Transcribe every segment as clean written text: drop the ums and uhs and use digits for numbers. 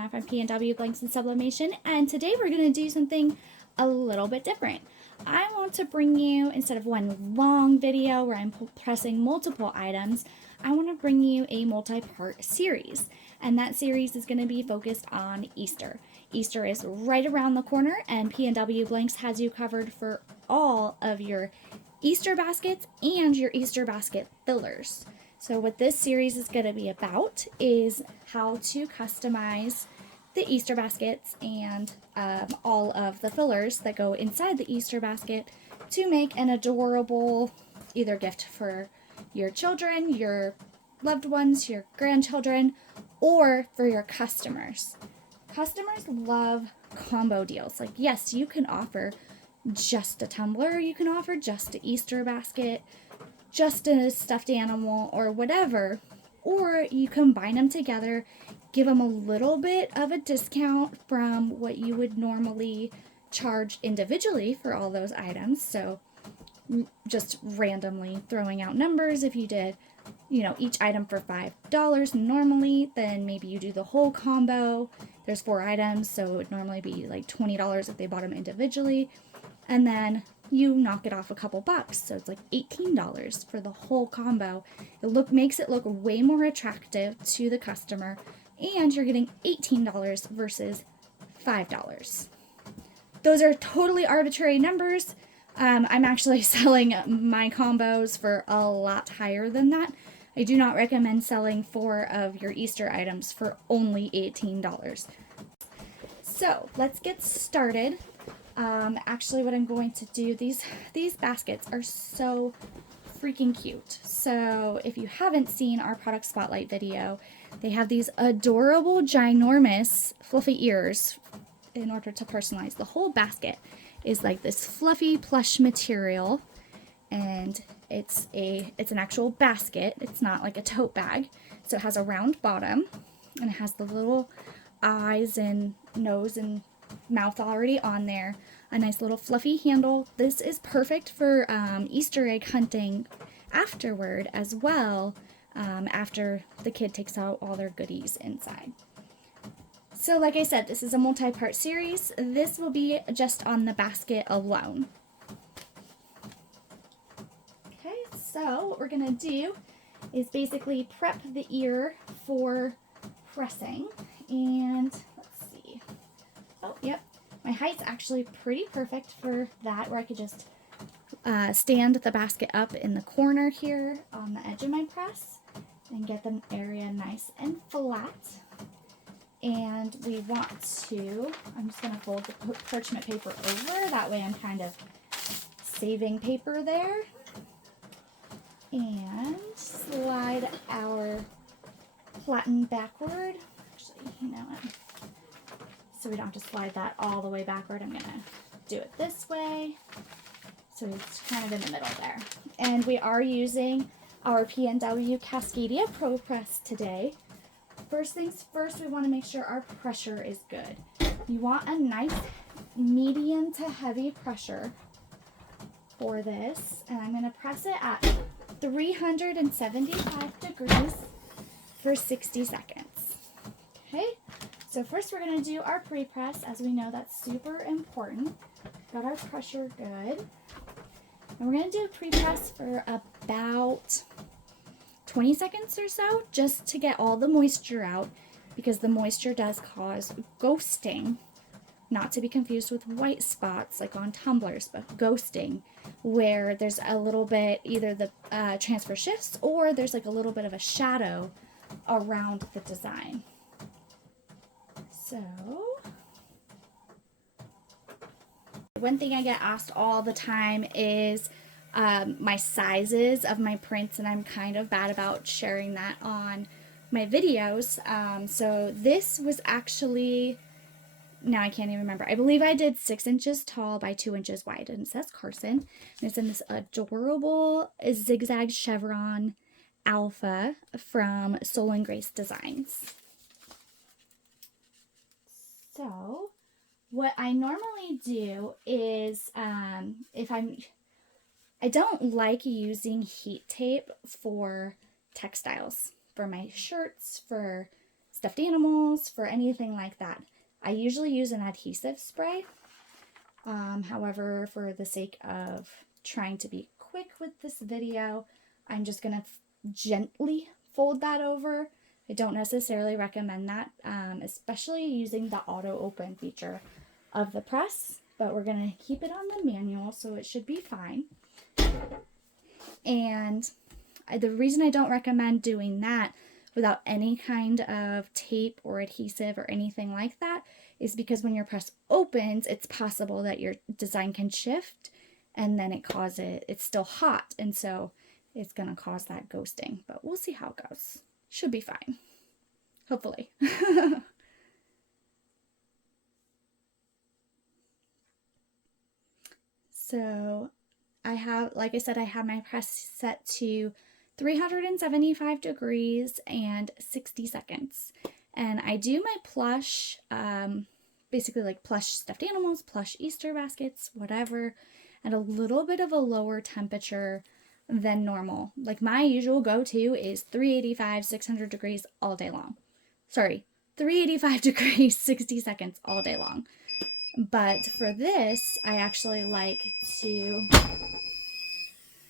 Hannah from PNW Blanks and Sublimation, and today we're going to do something a little bit different. I want to bring you, instead of one long video where I'm pressing multiple items, I want to bring you a multi-part series, and that series is going to be focused on Easter. Easter is right around the corner, and PNW Blanks has you covered for all of your Easter baskets and your Easter basket fillers. So what this series is going to be about is how to customize the Easter baskets and all of the fillers that go inside the Easter basket to make an adorable either gift for your children, your loved ones, your grandchildren, or for your customers. Customers love combo deals. Like, yes, you can offer just a tumbler, you can offer just an Easter basket, just a stuffed animal, or whatever, or you combine them together, give them a little bit of a discount from what you would normally charge individually for all those items. So just randomly throwing out numbers, if you did, each item for $5 normally, then maybe you do the whole combo. There's 4 items, so it would normally be like $20 if they bought them individually, and then you knock it off a couple bucks, so it's like $18 for the whole combo. It makes it look way more attractive to the customer, and you're getting $18 versus $5. Those are totally arbitrary numbers. I'm actually selling my combos for a lot higher than that. I do not recommend selling 4 of your Easter items for only $18. So let's get started. Actually, what I'm going to do, these baskets are so freaking cute. So if you haven't seen our product spotlight video, they have these adorable, ginormous, fluffy ears in order to personalize. The whole basket is like this fluffy plush material, and it's an actual basket. It's not like a tote bag. So it has a round bottom, and it has the little eyes and nose and mouth already on there, a nice little fluffy handle. This is perfect for Easter egg hunting afterward as well, after the kid takes out all their goodies inside. So like I said, this is a multi-part series. This will be just on the basket alone. Okay, so what we're going to do is basically prep the ear for pressing, and oh, yep. My height's actually pretty perfect for that, where I could just stand the basket up in the corner here on the edge of my press and get the area nice and flat. And we want to, I'm just going to fold the parchment paper over, that way I'm kind of saving paper there. And slide our platen backward. Actually, so we don't have to slide that all the way backward. I'm going to do it this way. So it's kind of in the middle there. And we are using our PNW Cascadia Pro Press today. First things first, we want to make sure our pressure is good. You want a nice medium to heavy pressure for this. And I'm going to press it at 375 degrees for 60 seconds. Okay? So first we're going to do our pre-press, as we know that's super important. Got our pressure good. And we're going to do a pre-press for about 20 seconds or so, just to get all the moisture out, because the moisture does cause ghosting, not to be confused with white spots like on tumblers, but ghosting, where there's a little bit, either the transfer shifts or there's like a little bit of a shadow around the design. So, one thing I get asked all the time is my sizes of my prints, and I'm kind of bad about sharing that on my videos. So this was actually, now I can't even remember. I believe I did 6 inches tall by 2 inches wide, and it says Carson. And it's in this adorable zigzag chevron alpha from Soul and Grace Designs. So what I normally do is, I don't like using heat tape for textiles, for my shirts, for stuffed animals, for anything like that. I usually use an adhesive spray. However, for the sake of trying to be quick with this video, I'm just going to gently fold that over. I don't necessarily recommend that, especially using the auto open feature of the press, but we're going to keep it on the manual, so it should be fine. And the reason I don't recommend doing that without any kind of tape or adhesive or anything like that is because when your press opens, it's possible that your design can shift, and then it's still hot, and so it's going to cause that ghosting. But we'll see how it goes. Should be fine. Hopefully. So I have, like I said, I have my press set to 375 degrees and 60 seconds. And I do my plush, basically like plush stuffed animals, plush Easter baskets, whatever, at a little bit of a lower temperature than normal. Like my usual go-to is 385, 600 degrees all day long. Sorry, 385 degrees, 60 seconds all day long. But for this, I actually like to, I'm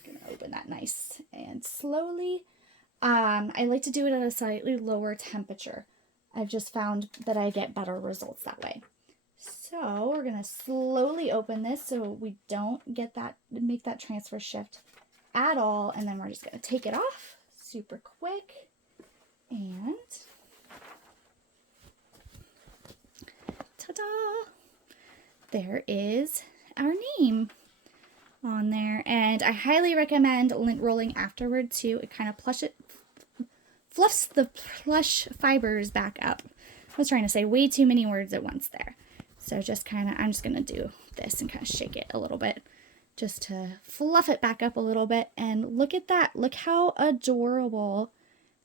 gonna open that nice and slowly. I like to do it at a slightly lower temperature. I've just found that I get better results that way. So we're gonna slowly open this so we don't make that transfer shift at all, and then we're just gonna take it off super quick, and ta-da! There is our name on there, and I highly recommend lint rolling afterward too. It kind of fluffs the plush fibers back up. I was trying to say way too many words at once there. So I'm just gonna do this and kind of shake it a little bit just to fluff it back up a little bit. And look at that. Look how adorable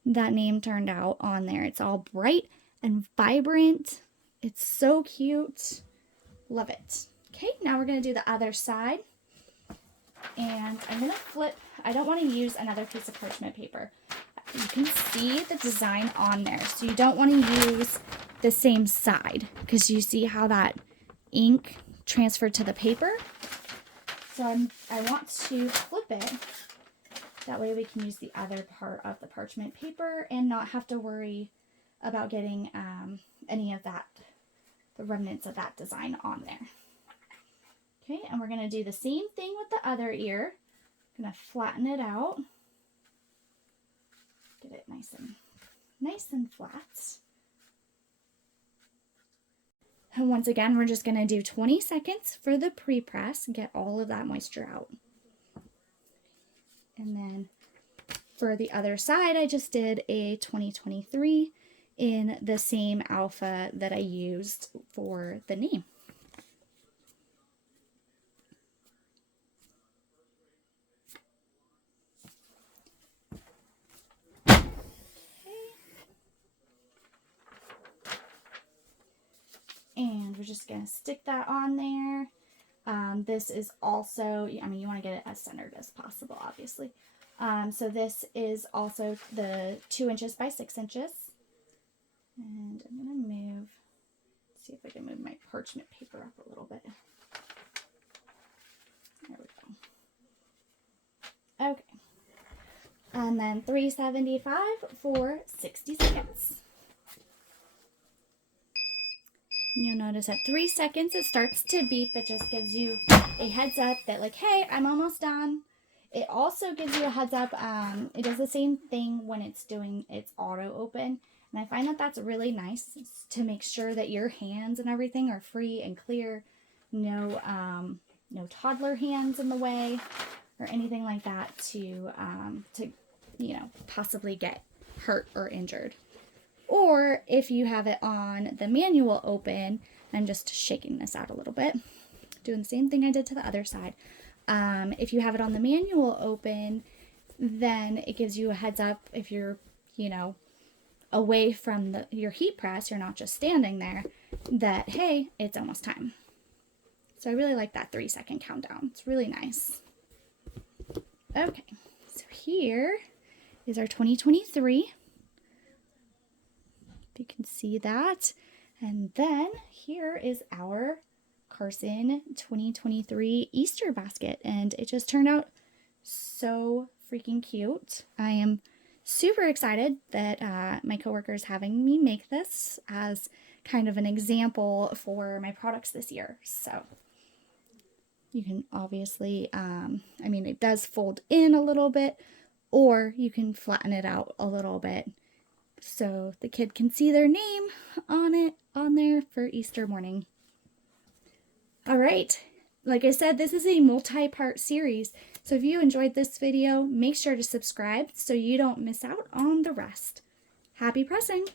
that name turned out on there. It's all bright and vibrant. It's so cute. Love it. Okay, now we're going to do the other side. And I'm going to flip. I don't want to use another piece of parchment paper. You can see the design on there. So you don't want to use the same side because you see how that ink transferred to the paper. So I want to flip it. That way we can use the other part of the parchment paper and not have to worry about getting any of that, the remnants of that design on there. Okay, and we're going to do the same thing with the other ear. I'm going to flatten it out. Get it nice and flat. And once again, we're just going to do 20 seconds for the pre-press, get all of that moisture out. And then for the other side, I just did a 2023 in the same alpha that I used for the name. And we're just going to stick that on there. This is also, I mean, you want to get it as centered as possible, obviously. So this is also the 2 inches by 6 inches. And I'm going to see if I can move my parchment paper up a little bit. There we go. Okay. And then 375 for 60 seconds. You'll notice at 3 seconds it starts to beep. It just gives you a heads up that like, hey, I'm almost done. It also gives you a heads up. It does the same thing when it's doing its auto open. And I find that that's really nice to make sure that your hands and everything are free and clear. No toddler hands in the way or anything like that to possibly get hurt or injured. Or if you have it on the manual open, I'm just shaking this out a little bit, doing the same thing I did to the other side. If you have it on the manual open, then it gives you a heads up if you're, away from your heat press, you're not just standing there, that, hey, it's almost time. So I really like that 3 second countdown. It's really nice. Okay, so here is our 2023. If you can see that. And then here is our Carson 2023 Easter basket, and it just turned out so freaking cute. I am super excited that my coworker is having me make this as kind of an example for my products this year. So you can obviously, I mean, it does fold in a little bit, or you can flatten it out a little bit so the kid can see their name on there for Easter morning. All right, like I said, this is a multi-part series, so if you enjoyed this video, make sure to subscribe so you don't miss out on the rest. Happy pressing!